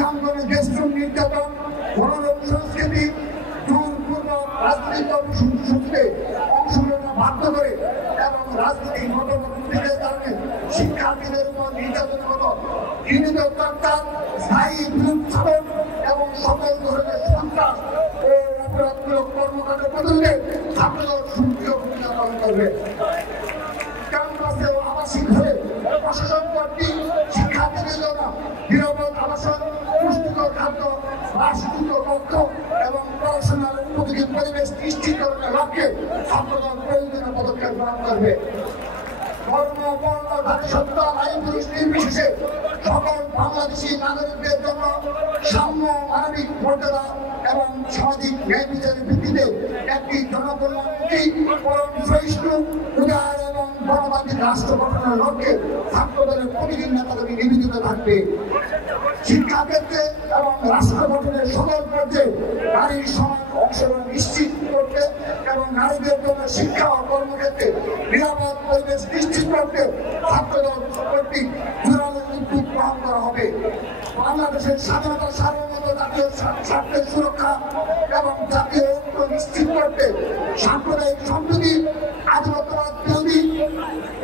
শিক্ষা আন্দোলনে দেশপ্রেম নির্যাতন গণরোগ সংস্কৃতি জোরপূর্বক রাজনৈতিক কর্মসূচিতে অংশগ্রহণে বাধ্য করে এবং রাজনৈতিক মতভেদের কারণে শিক্ষার্থীদের উপর নির্যাতনের মতো ঘৃণিত অত্যাচার স্থায়ী বিরোধ এবং সকল ধরনের সন্ত্রাস ও অপরাধমূলক কর্মকাণ্ড প্রতিরোধে ছাত্রদল সক্রিয় ভূমিকা পালন করবে। ক্যাম্পাসে ও আবাসিক ঘরে প্রশাসন কর্তৃক শিক্ষার্থীদের জন্য নিরাপদ আবাসন, পুষ্টিকর খাদ্য, বাসযোগ্য কক্ষ এবং পড়াশোনার উপযোগী পরিবেশ নিশ্চিতকরণের লক্ষ্যে ছাত্রদল প্রয়োজনীয় পদক্ষেপ গ্রহণ করবে। ধর্ম, বর্ণ, জাতিসত্ত্ব, নারী পুরুষ নির্বিশেষে সকল বাংলাদেশী নাগরিকদের জন্য সাম্য, মানবিক মর্যাদা এবং সামাজিক ন্যায় বিচারের ভিত্তিতে একটি জনকল্যাণমুখী, পরম সহিষ্ণু, উদার এবং গণতান্ত্রিক রাষ্ট্র গঠনের লক্ষ্যে ছাত্রদলের প্রতিদিন নেতাকর্মী নিবেদিত থাকবে। শিক্ষাক্ষেত্রে এবং রাষ্ট্র গঠনের সকল পর্যায়ে নারীর সমান অংশগ্রহণ নিশ্চিত করতে এবং নারীদের জন্য শিক্ষা ও কর্মক্ষেত্রে নিরাপদ পরিবেশ নিশ্চিত করতে ছাত্রদল কর্তৃক জোরালো উদ্যোগ গ্রহণ করা হবে। বাংলাদেশের স্বাধীনতা, সার্বভৌমত্ব, জাতীয় স্বার্থের সুরক্ষা এবং জাতীয় ঐক্য নিশ্চিত করতে সাম্প্রদায়িক সম্প্রীতি, আধিপত্যবাদ বিরোধী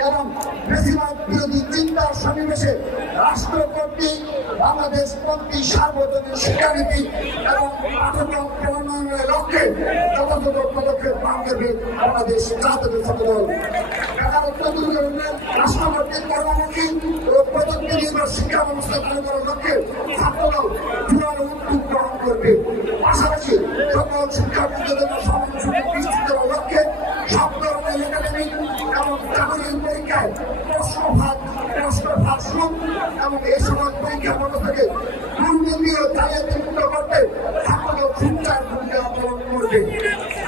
এবং বেশিরভাগ বিরোধী চিন্তার সন্নিবেশে রাষ্ট্র কর্তৃক বাংলাদেশ পন্থী সার্বজনীন শিক্ষানীতি এবং পাঠ্যক্রম প্রণয়নের লক্ষ্যে যথাযথ পদক্ষেপ গ্রহণ করবে বাংলাদেশ জাতীয় ছাত্রদল। রাষ্ট্র কর্তৃক কর্মমুখী ও প্রযুক্তি নির্ভর শিক্ষা ব্যবস্থা চালু করার লক্ষ্যে ছাত্রদল জোরালো উদ্যোগ গ্রহণ করবে। পাশাপাশি সকল শিক্ষার্থীদের জন্য সমান সুযোগ নিশ্চিত করার লক্ষ্যে সব ধরনের একাডেমিক এবং চাকরির পরীক্ষায় প্রশ্নভাগ শুরু এবং এই সময় পরীক্ষার মধ্যে থেকে দুর্নীতি ও জালিয়াতি মুক্ত করতে ছাত্রদল সুচার ভূমিকা পালন করবে।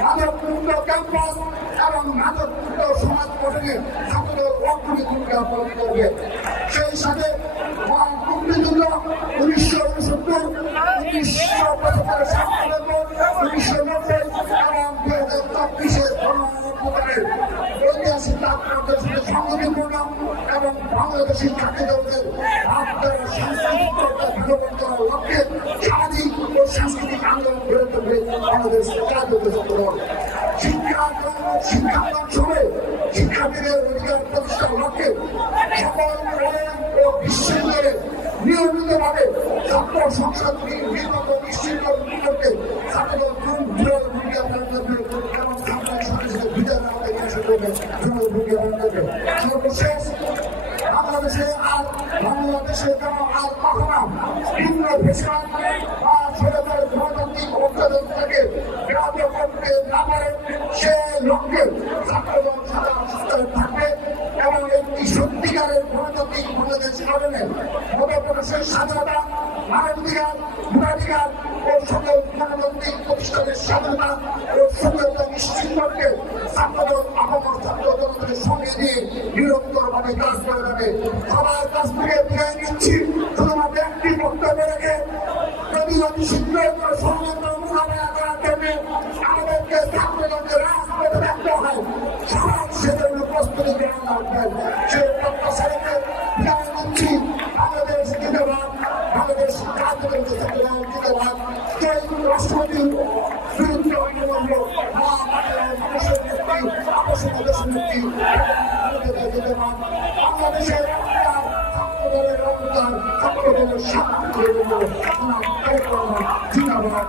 মাদকমুক্ত ক্যাম্পাস এবং মাদকমুক্ত সমাজ গঠনে ছাত্রদল অগ্রণী ভূমিকা পালন করবে। সেই সাথে মুক্তিযুদ্ধ 1969, 1975, 1990 এবং 2024 গণঅভ্যুত্থানের ঐতিহাসিক তাৎপর্যের সাথে সংগতিপূর্ণ এবং বাংলাদেশী ছাত্রদলদের ভাবধারা সাংস্কৃতিক চর্চা বিলোপন করার লক্ষ্যে সামাজিক ও সাংস্কৃতিক আন্দোলন গড়ে তুলবে বাংলাদেশ জাতীয় ছাত্রদল। শিক্ষাঙ্গন সময়ে শিক্ষার্থীদের অধিকার প্রতিষ্ঠার লক্ষ্যে সকল কলেজ ও বিশ্ববিদ্যালয়ে নিয়মিতভাবে ছাত্র সংসদ নির্বাচন নিশ্চিত করতে ছাত্রদল জোরালো ভূমিকা পালন করবে এবং ছাত্রের সাথে সাথে বিদায় আমাদের নিয়ে করবে জোরালো ভূমিকা পালন করবে। সর্বশেষ বাংলাদেশে যেন আর কখনো ভিন্ন পেশার বা ছেলেদের গণতান্ত্রিক অত্যাচার থেকে বিরত করতে না পারে সে লক্ষ্যে ছাত্রদল সাদা সুস্থ থাকবে এবং একটি সত্যিকারের গণতান্ত্রিক বাংলাদেশ গঠনে মতপ্রকাশের স্বাধীনতা, মানবাধিকার, ভোটাধিকার ও সকল গণতান্ত্রিক প্রতিষ্ঠানের স্বাধীনতা ও স্বকীয়তা নিশ্চিত করতে ছাত্রদল আপামর ছাত্র জনতাকে সঙ্গে দিয়ে নিরন্তরভাবে কাজ করে যাবে। সবার কাছ থেকে বিদায় নিচ্ছি শুধুমাত্র একটি বক্তব্য রেখে যদি শীঘ্র করে ষড়যন্ত্র মোকাবেলা করার জন্য আমাদেরকে ছাত্রদলকে রাজপথে রাখতে হয়, সমাজ সেজন্য প্রস্তুতি গ্রহণ করবেন। সেই প্রত্যাশা রেখে বিদায় নিচ্ছি। বাংলাদেশ জিন্দাবাদ, বাংলাদেশ জাতীয় ছাত্রদল জিন্দাবাদ। জয় রাষ্ট্রপতির বিরুদ্ধে অন্যমূল্য মানুষের মুক্তি, আবাসিক দেশের মুক্তি, জিন্দাবাদ। বাংলাদেশের ছাত্রদলের অবদান, ছাত্রদলের সাক্ষী জিন্দাবাদ, জিন্দাবাদ।